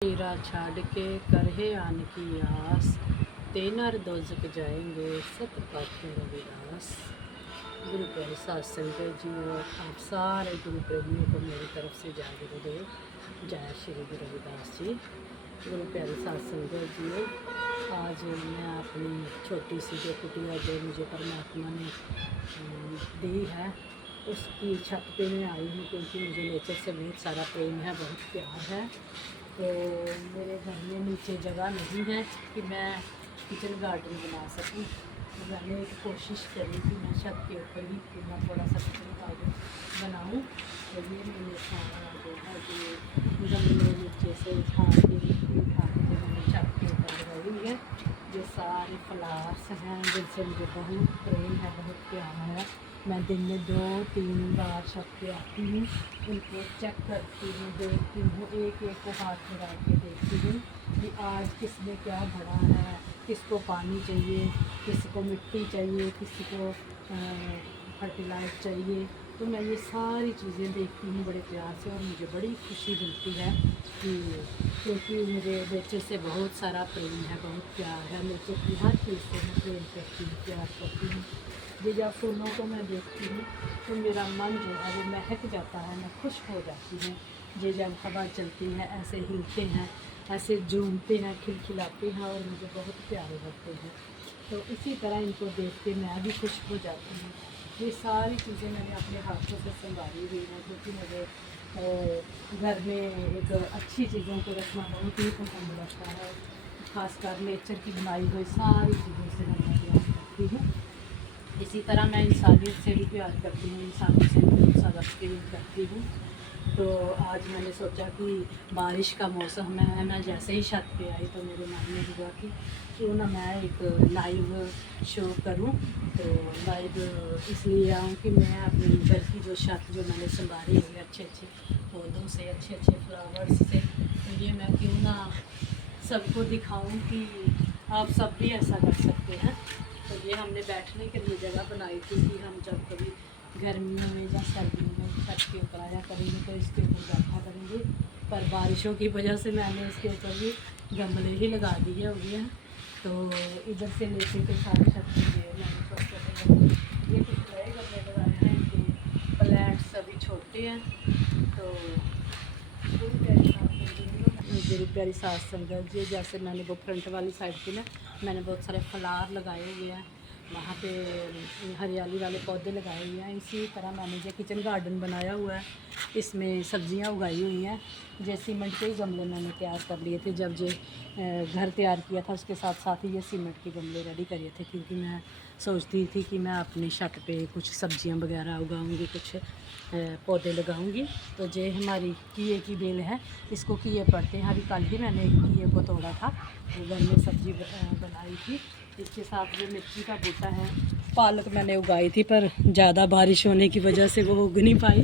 तेरा छाड़ के करहे आन की आस, तेनर दोजक जाएंगे सत पाखे रविदास। गुरु प्यारे साथ संगत जी और आप सारे गुरु प्रेमियों को मेरी तरफ से जय गुरुदेव, जय श्री गुरु रविदास जी। गुरु प्यारे साथ संगत जी, आज मैं अपनी छोटी सी जो कुटिया जो मुझे परमात्मा ने दी है उसकी छत पे मैं आई हूँ, क्योंकि मुझे नेचर से बहुत सारा प्रेम है, बहुत प्यार है। तो मेरे घर में नीचे जगह नहीं है कि मैं किचन गार्डन बना सकूं, तो मैंने एक कोशिश करी कि मैं छत के ऊपर ही क्यों ना थोड़ा सा किचन गार्डन बनाऊं। तो ये मैंने सारा जो है कि गमले नीचे से उठा के मिट्टी उठा के मैंने छत के ऊपर लगाई हुई है। ये सारे फ्लावर्स हैं जिनसे मुझे बहुत प्रेम है, बहुत प्यार है। मैं दिन में 2-3 बार छत पे आती हूँ, उनको चेक करती हूँ, देखती हूँ, एक एक को हाथ लगा के देखती हूँ कि आज किसने क्या भरा है, किसको पानी चाहिए, किसी को मिट्टी चाहिए, किसी को फर्टिलाइज़र चाहिए। तो मैं ये सारी चीज़ें देखती हूँ बड़े प्यार से और मुझे बड़ी खुशी मिलती है कि क्योंकि मुझे नेचर से बहुत सारा प्रेम है, बहुत प्यार है। नेचर की हर चीज़ से मैं प्रेम करती हूँ, प्यार करती हूँ। ये जब फूलों को मैं देखती हूँ तो मेरा मन जो है वो महक जाता है, मैं खुश हो जाती हूँ। ये जब हवा चलती है ऐसे हिलते हैं, ऐसे झूमते हैं, खिलखिलाते हैं और मुझे बहुत प्यारे लगते हैं। तो इसी तरह इनको देख के मैं भी खुश हो जाती हूँ। ये सारी चीज़ें मैंने अपने हाथों से संभाली हुई हैं, क्योंकि मुझे घर में एक अच्छी चीज़ों को रखना बहुत ही पसंद लगता है। खासकर नेचर की बनाई हुई सारी चीज़ों से मैं प्यार करती हूँ। इसी तरह मैं इंसानियत से भी प्यार करती हूँ, इंसानों से बहुत ज़्यादा प्रेम करती हूँ। तो आज मैंने सोचा कि बारिश का मौसम है, मैं जैसे ही छत पे आई तो मेरे मन में हुआ कि क्यों ना मैं एक लाइव शो करूं। तो लाइव इसलिए आऊँ कि मैं अपने घर की जो छत जो मैंने संभाली हुई है अच्छे अच्छे पौधों से, अच्छे अच्छे फ्लावर्स से, तो ये मैं क्यों ना सबको दिखाऊं कि आप सब भी ऐसा कर सकते हैं। तो ये हमने बैठने के लिए जगह बनाई थी कि हम जब कभी गर्मियों में या सर्दियों में छत के ऊपर आया करेंगे तो इसके ऊपर बैठा करेंगे। पर बारिशों की वजह से मैंने इसके ऊपर भी गमले ही लगा दिए हुए हैं। तो इधर से लेके तो सारी छत पे मैंने छोटे छोटे गमले, ये कुछ नए गमले लगाए हैं, इनके प्लांट्स अभी छोटे हैं। तो मेरी प्यारी सास संगत जी, जैसे मैंने वो फ्रंट वाली साइड पे ना मैंने बहुत सारे फ्लावर लगाए हुए हैं, वहाँ पे हरियाली वाले पौधे लगाए हुए हैं। इसी तरह मैंने जो किचन गार्डन बनाया हुआ है इसमें सब्जियां उगाई हुई हैं। जो सीमेंट के ही गमले मैंने तैयार कर लिए थे, जब जो घर तैयार किया था उसके साथ साथ ही ये सीमेंट के गमले रेडी करे थे, क्योंकि मैं सोचती थी कि मैं अपनी छत पे कुछ सब्जियां वगैरह उगाऊंगी, कुछ पौधे लगाऊंगी। तो ये हमारी घिए की बेल है, इसको घिए पड़ते हैं। अभी कल ही मैंने एक घिए को तोड़ा था, तो घर में सब्जी बनाई थी। इसके साथ जो मिर्ची का बूटा है, पालक मैंने उगाई थी पर ज़्यादा बारिश होने की वजह से वो उग नहीं पाई,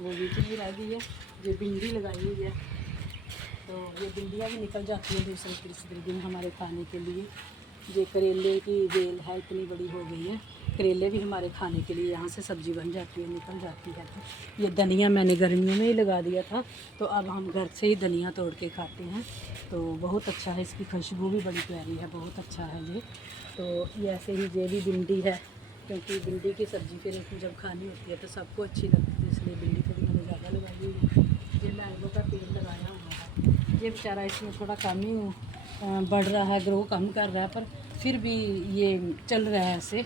वो बीच में रह गई है। ये भिंडी लगाई हुई है, तो ये भिंडियाँ भी निकल जाती हैं दूसरे तीसरे दिन हमारे खाने के लिए। ये करेले की बेल है, इतनी बड़ी हो गई है, करेले भी हमारे खाने के लिए यहाँ से सब्ज़ी बन जाती है, निकल जाती है। तो ये धनिया मैंने गर्मियों में ही लगा दिया था, तो अब हम घर से ही धनिया तोड़ के खाते हैं। तो बहुत अच्छा है, इसकी खुशबू भी बड़ी प्यारी है, बहुत अच्छा है ये। तो ये ऐसे ही ये भी भिंडी है, क्योंकि भिंडी की सब्ज़ी फिर जब खानी होती है तो सबको अच्छी लगती है, इसलिए भिंडी थोड़ी मैंने ज़्यादा लगाई हुई है। ये मैंगो का पेड़ लगाया हुआ है, ये बेचारा इसमें थोड़ा कम ही बढ़ रहा है, ग्रो कम कर रहा है, पर फिर भी ये चल रहा है ऐसे।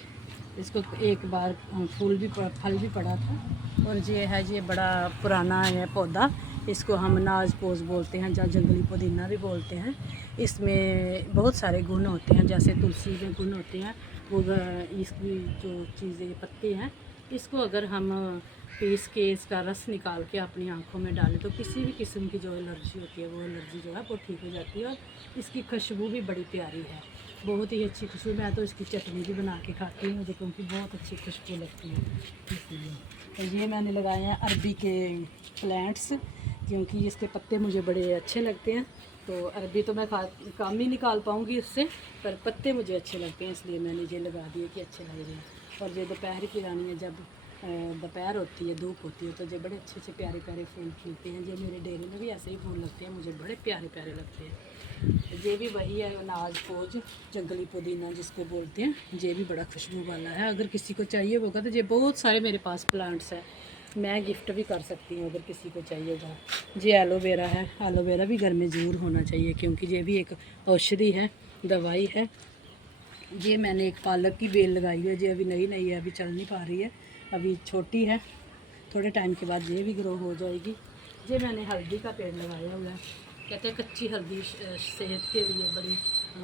इसको एक बार फूल भी फल भी पड़ा था। और ये है, ये बड़ा पुराना है पौधा, इसको हम नाज पोज बोलते हैं या जंगली पुदीना भी बोलते हैं। इसमें बहुत सारे गुण होते हैं, जैसे तुलसी के गुण होते हैं, वो इसकी जो चीज़ें पत्ते हैं, इसको अगर हम पीस के इसका रस निकाल के अपनी आँखों में डालें तो किसी भी किस्म की जो एलर्जी होती है वो एलर्जी जो है वो ठीक हो जाती है। और इसकी खुशबू भी बड़ी प्यारी है, बहुत ही अच्छी खुशबू। मैं तो इसकी चटनी भी बना के खाती हूँ, मुझे क्योंकि बहुत अच्छी खुशबू लगती है इसलिए। तो ये मैंने लगाए हैं अरबी के प्लांट्स, क्योंकि इसके पत्ते मुझे बड़े अच्छे लगते हैं। तो अरबी तो मैं काम ही निकाल पाऊँगी उससे, पर पत्ते मुझे अच्छे लगते हैं, इसलिए मैंने ये लगा दिए कि अच्छे लग रहे हैं। और ये दोपहर की रानी है, जब दोपहर होती है, धूप होती है, तो जो बड़े अच्छे अच्छे प्यारे प्यारे फूल खिलते हैं। जो मेरे डेरे में भी ऐसे ही फूल लगते हैं, मुझे बड़े प्यारे प्यारे लगते हैं। ये भी वही है नाज फौज, जंगली पुदीना जिसको बोलते हैं। ये भी बड़ा खुशबू वाला है। अगर किसी को चाहिए होगा तो ये बहुत सारे मेरे पास प्लांट्स हैं, मैं गिफ्ट भी कर सकती हूँ अगर किसी को चाहिए होगा। ये एलोवेरा है, एलोवेरा भी घर में ज़रूर होना चाहिए क्योंकि ये भी एक औषधि है, दवाई है। ये मैंने एक पालक की बेल लगाई है, ये अभी नई नई है, अभी चल नहीं पा रही है, अभी छोटी है, थोड़े टाइम के बाद ये भी ग्रो हो जाएगी। ये मैंने हल्दी का पेड़ लगाया हुआ है। कहते हैं कच्ची हल्दी सेहत के लिए बड़ी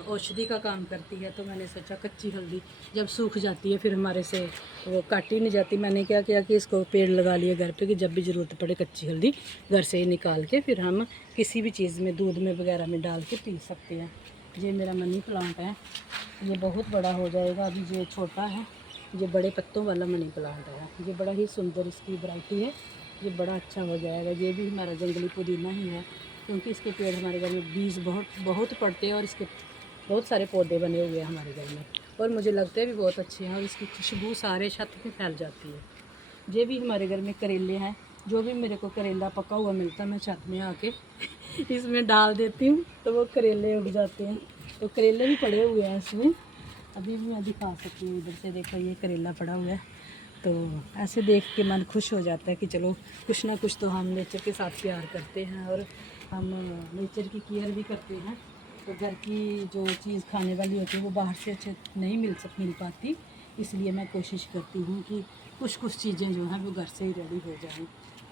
औषधि का काम करती है, तो मैंने सोचा कच्ची हल्दी जब सूख जाती है फिर हमारे से वो काटी नहीं जाती। मैंने क्या किया कि इसको पेड़ लगा लिया घर पे कि जब भी ज़रूरत पड़े कच्ची हल्दी घर से ही निकाल के फिर हम किसी भी चीज़ में, दूध में वगैरह में डाल के पी सकते हैं। ये मेरा मनी प्लांट है, ये बहुत बड़ा हो जाएगा, अभी ये छोटा है। ये बड़े पत्तों वाला मनी प्लांट है, ये बड़ा ही सुंदर इसकी वैरायटी है, ये बड़ा अच्छा हो जाएगा। ये भी हमारा जंगली पुदीना ही है क्योंकि इसके पेड़ हमारे घर में बीज बहुत पड़ते हैं और इसके बहुत सारे पौधे बने हुए हैं हमारे घर में, और मुझे लगते भी बहुत अच्छे हैं और इसकी खुशबू सारे छत पे फैल जाती है। ये भी हमारे घर में करेले हैं, जो भी मेरे को करेला पका हुआ मिलता है मैं छत में आके इसमें डाल देती हूँ तो वो करेले उग जाते हैं। तो करेले भी पड़े हुए हैं इसमें, अभी भी मैं दिखा सकती हूँ, इधर से देखो ये करेला पड़ा हुआ है। तो ऐसे देख के मन खुश हो जाता है कि चलो कुछ ना कुछ तो हम नेचर के साथ प्यार करते हैं और हम नेचर की केयर भी करते हैं। तो घर की जो चीज़ खाने वाली होती है वो बाहर से अच्छे नहीं मिल पाती, इसलिए मैं कोशिश करती हूँ कि कुछ चीज़ें जो हैं वो घर से ही रेडी हो जाएं।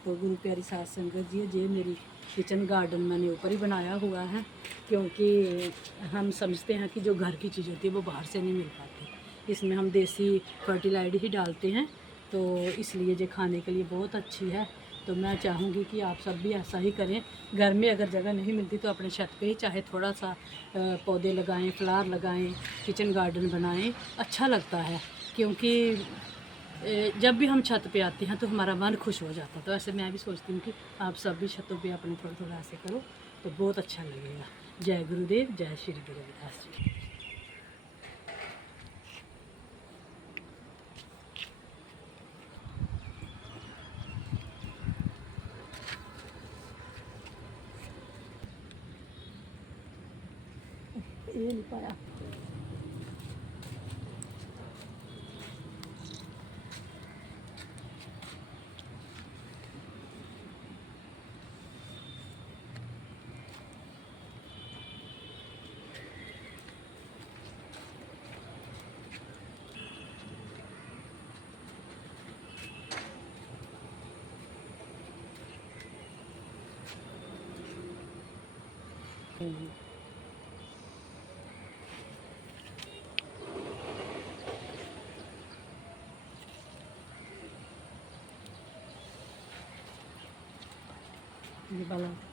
तो गुरु प्यारी सात संगत जी, ये मेरी किचन गार्डन मैंने ऊपर ही बनाया हुआ है क्योंकि हम समझते हैं कि जो घर की चीज़ होती है वो बाहर से नहीं मिल पाती। इसमें हम देसी फर्टिलाइज़र ही डालते हैं, तो इसलिए ये खाने के लिए बहुत अच्छी है। तो मैं चाहूँगी कि आप सब भी ऐसा ही करें। घर में अगर जगह नहीं मिलती तो अपने छत पे ही चाहे थोड़ा सा पौधे लगाएं, फ्लावर लगाएं, किचन गार्डन बनाएं, अच्छा लगता है। क्योंकि जब भी हम छत पे आते हैं तो हमारा मन खुश हो जाता है। तो ऐसे मैं भी सोचती हूँ कि आप सब भी छतों पे अपने थोड़ा थोड़ा ऐसे करो तो बहुत अच्छा लगेगा। जय गुरुदेव, जय श्री गुरु रविदास जी। ये नहीं पाया। ये वाला